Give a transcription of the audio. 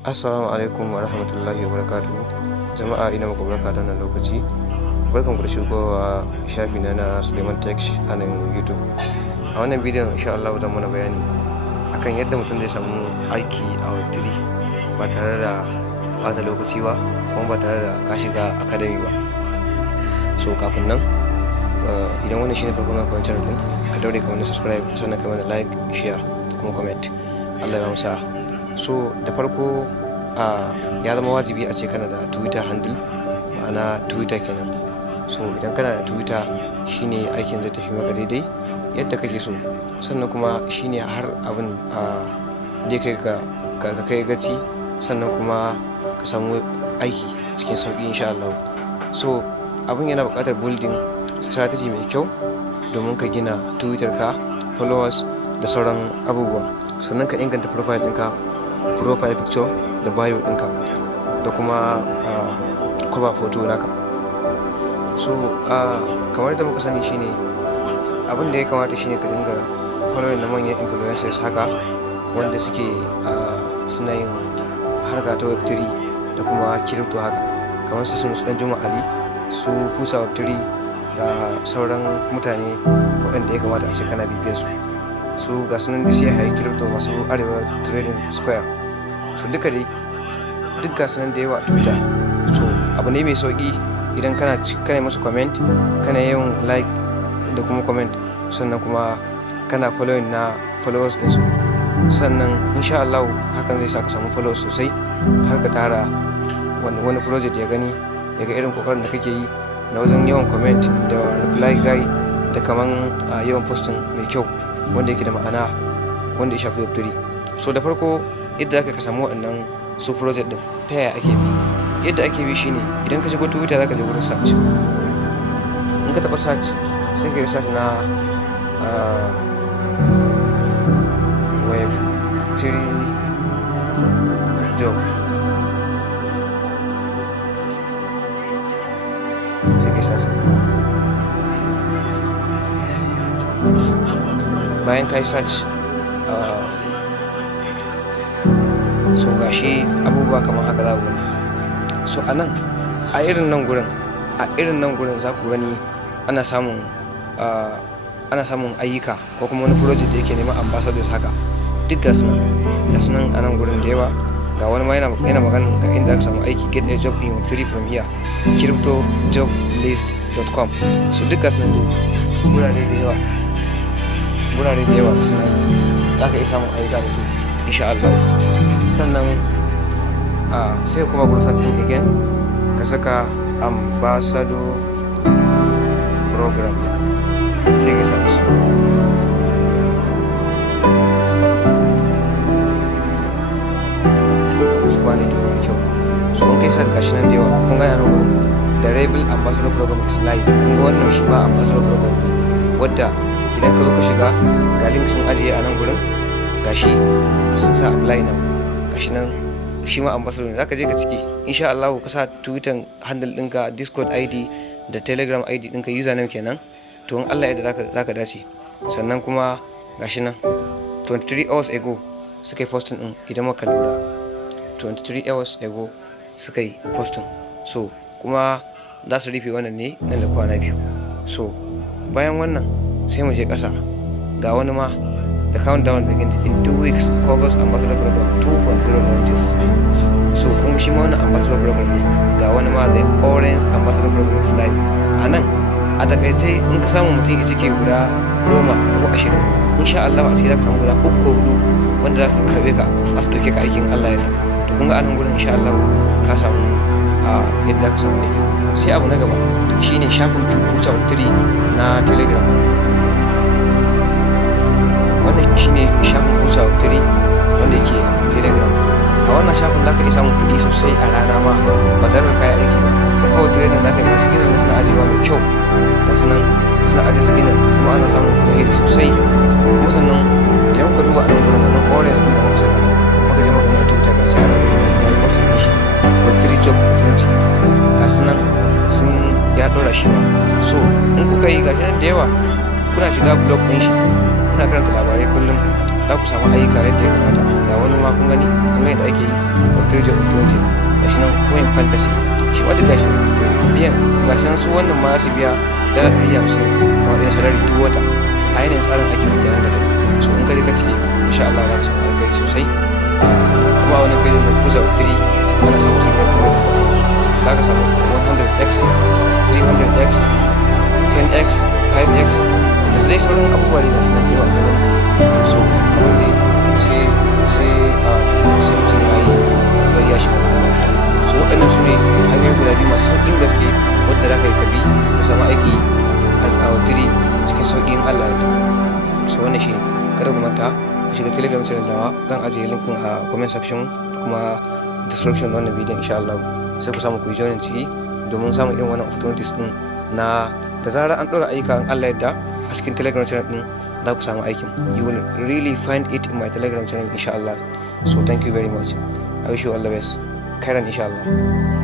Assalamu alaikum wa rahmatullahi wa barakatuhu. Jama'a ina muku barka da wannan lokaci. Barkan ku da shigowa shafi na Suleiman Tech a nan YouTube. A wannan bidiyon insha Allah zan mana bayani akan yadda mutum zai samu aiki a Web3 ba tare da bata lokaci ba, kuma ba tare da ka shiga academy ba. So kafin nan, idan wannan shine farkon na channel din, ka daure ka mana subscribe, sannan ka mana like, share, kuma comment. Allah ya musa. So da farko ya zama wajibi a ce kana da Twitter handle, ma'ana Twitter kenan. So idan kana da Twitter, shine aikin zai tafi maka daidai yadda kake so, sannan kuma shine har abin da kai gaci, sannan kuma ka samu aiki cikin sauki insha Allah. So abin yana buƙatar building strategy mai kyau domin ka gina Twitter ka, followers da sauran abubuwa, sannan ka inganta profile ɗinka, profile picture da bio ɗinka da kuma cover photo naka. So kamar da muka sani, shine abin da ya kamata shine ka dinga following na manyan influencers haka, wanda suke suna yin harka ta Web3 da kuma crypto haka, kamar su Danjuma Ali, su Fusa Web3 da sauran mutane waɗanda ya kamata a ce kana bibiyar su ga sunan da sai hayi crypto, masu Arewa Trading Square. So duk ga sunan da yawa a Twitter. So abu ne mai sauki idan kana masa comment, kana yin like da kuma comment, sannan kuma kana following na followers din su, sannan insha Allah hakan zai sa ka samu followers sosai, har ka tara wani project ya gani, ya ga irin kokarin da kake yi na wajen yawan comment da reply guy da kaman yawan posting mai kyau wanda yake da ma'ana, wanda ya shafi Web3. So da farko yadda aka ka samu waɗannan su project din, ta yaya ake bi? Yadda ake bi shine idan ka shigo Twitter zaka je wurin search. In ka taɓa search, sai ka yi search na Web3 job, sai ka yi search. Bayan ka yi search, so gashi abubuwa kamar haka za ku gani. So a irin nan gurin za ku gani ana samun ayyuka ko kuma wani project da yake neman ambassadors haka, duk ga sunan a nan gurin da yawa. Ga wani ma yana magana ga inda aka samu aiki, get a job in Web3 from here, cryptojoblist.com. so duk ga sunan gurare da yawa ga sunan za ka iya samun ayyuka da su insha Allah. Sannan sai kuma gurin search again, ka saka ambassador program, sai ka search. su bani da kyau. So kun kai search gashi nan da yawa, kun ga yana gurin the Rebel Ambassador Program is live. Kun ga wannan shi ma ambassador program ne, wadda idan ka zo ka shiga, ga link sun ajiye a nan gurin, gashi sun sa apply now, gashi nan shi ma ambassador ne. Zaka je ka ciki insha Allah, ka sa Twitter handle ɗinka, Discord ID da Telegram ID ɗinka, username kenan. To in Allah ya yarda zaka dace. Sannan kuma gashi nan 23 hours ago suka yi posting din, idan muka lura 23 hours ago suka yi posting. So kuma za su rufe wannan ne nan da kwana 2. So bayan wannan sai mu je ƙasa, ga wani ma the countdown begins in 2 weeks, covers ambassador program 2.0 launches. So kun shi ma wannan ambassador program ne. Ga wani ma the orange ambassador program is live. A nan a takaice in ka samu mutum ya cike guda 10 ko 20, insha Allah a cikin za ka samu guda 3 ko 4 wanda za su karbe ka, za su dauke ka aikin Allah ya. To kun ga anan gurin insha Allah ka samu yadda ka samu aiki. Sai abu na gaba shine shafin Future Web3 na Telegram. Wannan shine shafin Future Web3 wanda yake Telegram. A wannan shafin za ka iya samun kuɗi sosai a rana ma ba tare da kayan aiki ba. Kawai trading za ka yi, masu ginin suna ajiyewa mai kyau, ga sunan suna ajiye su ginin, kuma ana samun kuɗi sosai. Kuma sannan idan ka duba a nan gurin wannan orange ɗin da muka saka, muka je magana Twitter ga shi ana ya kwasu ɗin shi Web3 job opportunity, ga sunan sun ya ɗora shi ma. So in kuka yi gashi nan da yawa, kuna shiga blog ɗin shi, kuna karanta labarai kullum, za ku samu ayyuka yadda ya kamata. Ga wani ma kun gani da ake yi Optology gashi nan coin fantasy shi ma duk gashi biyan gashi nan su wannan ma su biya $150 kuma ɗaya salari duk wata a yanayin tsarin ake yi kenan da kai so in ka je ka cike insha Allah za ka samu alheri sosai kuma a wannan pejin na Kuza 3 ana samun sigar kawai za ka samu 100x 300x 10x 5x da sai sauran abubuwa da su nan yawa kuma so wanda sai mutum ya yi bari ya shiga so waɗannan su ne hanyoyi guda biyu masu sauƙin gaske wadda za ka yi kabi ka samu aiki a wadiri cikin sauƙin Allah ya so wannan shi ne kada ku manta ku shiga telegram channel dawa zan ajiye linkin a comment section kuma description wannan bidiyon insha Allah sai ku samu ku join ciki domin samun irin wannan opportunities din na da zarar an ɗora ayyuka in Allah yadda a cikin telegram channel din za ku samu aikin. You will really find it in my telegram channel insha Allah. So thank you very much. I wish you all the best. Khairan insha Allah.